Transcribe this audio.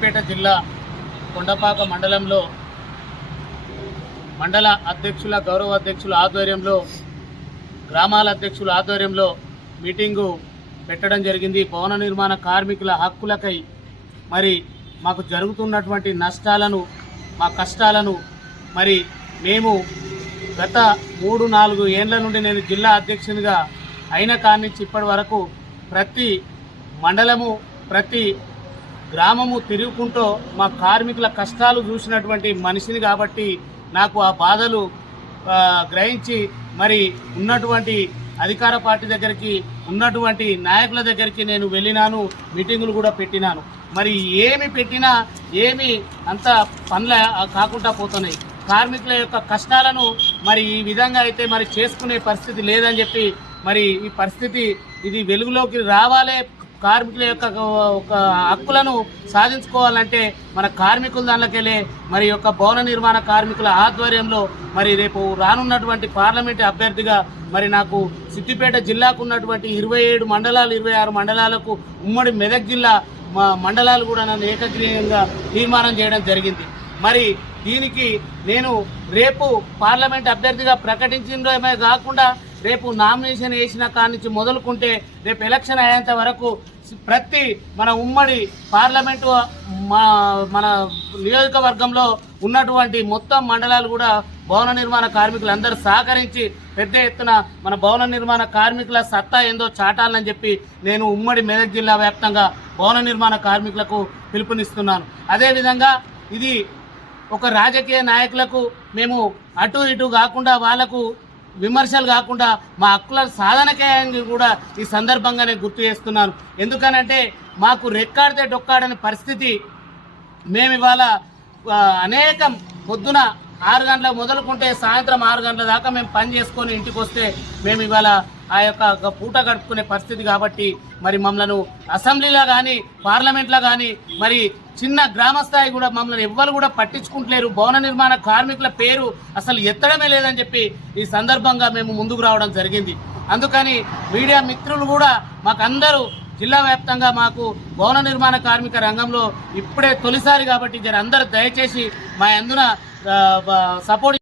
సిద్దిపేట జిల్లా కొండపాక మండలంలో మండల అధ్యక్షుల గౌరవ అధ్యక్షుల ఆధ్వర్యంలో గ్రామాల అధ్యక్షుల ఆధ్వర్యంలో మీటింగు పెట్టడం జరిగింది. భవన నిర్మాణ కార్మికుల హక్కులకై మరి మాకు జరుగుతున్నటువంటి నష్టాలను మా కష్టాలను మరి మేము గత మూడు నాలుగు ఏండ్ల నుండి నేను జిల్లా అధ్యక్షునిగా అయిన కాడి నుంచి ఇప్పటి వరకు ప్రతి మండలము ప్రతి గ్రామము తిరుగుకుంటూ మా కార్మికుల కష్టాలు చూసినటువంటి మనిషిని కాబట్టి నాకు ఆ బాధలు గ్రహించి మరి ఉన్నటువంటి అధికార పార్టీ దగ్గరికి ఉన్నటువంటి నాయకుల దగ్గరికి నేను వెళ్ళినాను మీటింగులు కూడా పెట్టినాను. మరి ఏమి పెట్టినా ఏమి అంత పనుల కాకుండా పోతున్నాయి. కార్మికుల యొక్క కష్టాలను మరి ఈ విధంగా అయితే మరి చేసుకునే పరిస్థితి లేదని చెప్పి మరి ఈ పరిస్థితి ఇది వెలుగులోకి రావాలే కార్మికుల యొక్క ఒక హక్కులను సాధించుకోవాలంటే మన కార్మికుల దానిలోకెళ్ళే మరి యొక్క భవన నిర్మాణ కార్మికుల ఆధ్వర్యంలో మరి రేపు రానున్నటువంటి పార్లమెంట్ అభ్యర్థిగా మరి నాకు సిద్దిపేట జిల్లాకు ఉన్నటువంటి ఇరవై ఏడు మండలాలు ఇరవై ఆరు మండలాలకు ఉమ్మడి మెదక్ జిల్లా మా మండలాలు కూడా నన్ను ఏకగ్రీయంగా తీర్మానం చేయడం జరిగింది. మరి దీనికి నేను రేపు పార్లమెంట్ అభ్యర్థిగా ప్రకటించడమే కాకుండా రేపు నామినేషన్ వేసిన కాడి నుంచి మొదలుకుంటే రేపు ఎలక్షన్ అయ్యేంత వరకు ప్రతి మన ఉమ్మడి పార్లమెంటు మా మన నియోజకవర్గంలో ఉన్నటువంటి మొత్తం మండలాలు కూడా భవన నిర్మాణ కార్మికులు అందరూ సహకరించి పెద్ద ఎత్తున మన భవన నిర్మాణ కార్మికుల సత్తా ఏందో చాటాలని చెప్పి నేను ఉమ్మడి మెదక్ జిల్లా వ్యాప్తంగా భవన నిర్మాణ కార్మికులకు పిలుపునిస్తున్నాను. అదేవిధంగా ఇది ఒక రాజకీయ నాయకులకు మేము అటు ఇటు కాకుండా వాళ్ళకు విమర్శలు కాకుండా మా హక్కుల సాధనకే అని కూడా ఈ సందర్భంగా నేను గుర్తు చేస్తున్నాను. ఎందుకనంటే మాకు రెక్కాడితే డొక్కాడని పరిస్థితి మేము ఇవాళ అనేకం పొద్దున ఆరు గంటలకు మొదలుకుంటే సాయంత్రం ఆరు గంటల దాకా మేము పని చేసుకొని ఇంటికి వస్తే మేము ఇవాళ ఆ యొక్క పూట గడుపుకునే పరిస్థితి కాబట్టి మరి మమ్మలను అసెంబ్లీలో కానీ పార్లమెంట్లో కానీ మరి చిన్న గ్రామ స్థాయి కూడా మమ్మల్ని ఎవ్వరు కూడా పట్టించుకుంటలేరు. భవన నిర్మాణ కార్మికుల పేరు అసలు ఎత్తడమే లేదని చెప్పి ఈ సందర్భంగా మేము ముందుకు రావడం జరిగింది. అందుకని మీడియా మిత్రులు కూడా మాకందరూ జిల్లా వ్యాప్తంగా మాకు భవన నిర్మాణ కార్మిక రంగంలో ఇప్పుడే తొలిసారి కాబట్టి జర అందరూ దయచేసి మా అందున సపోర్ట్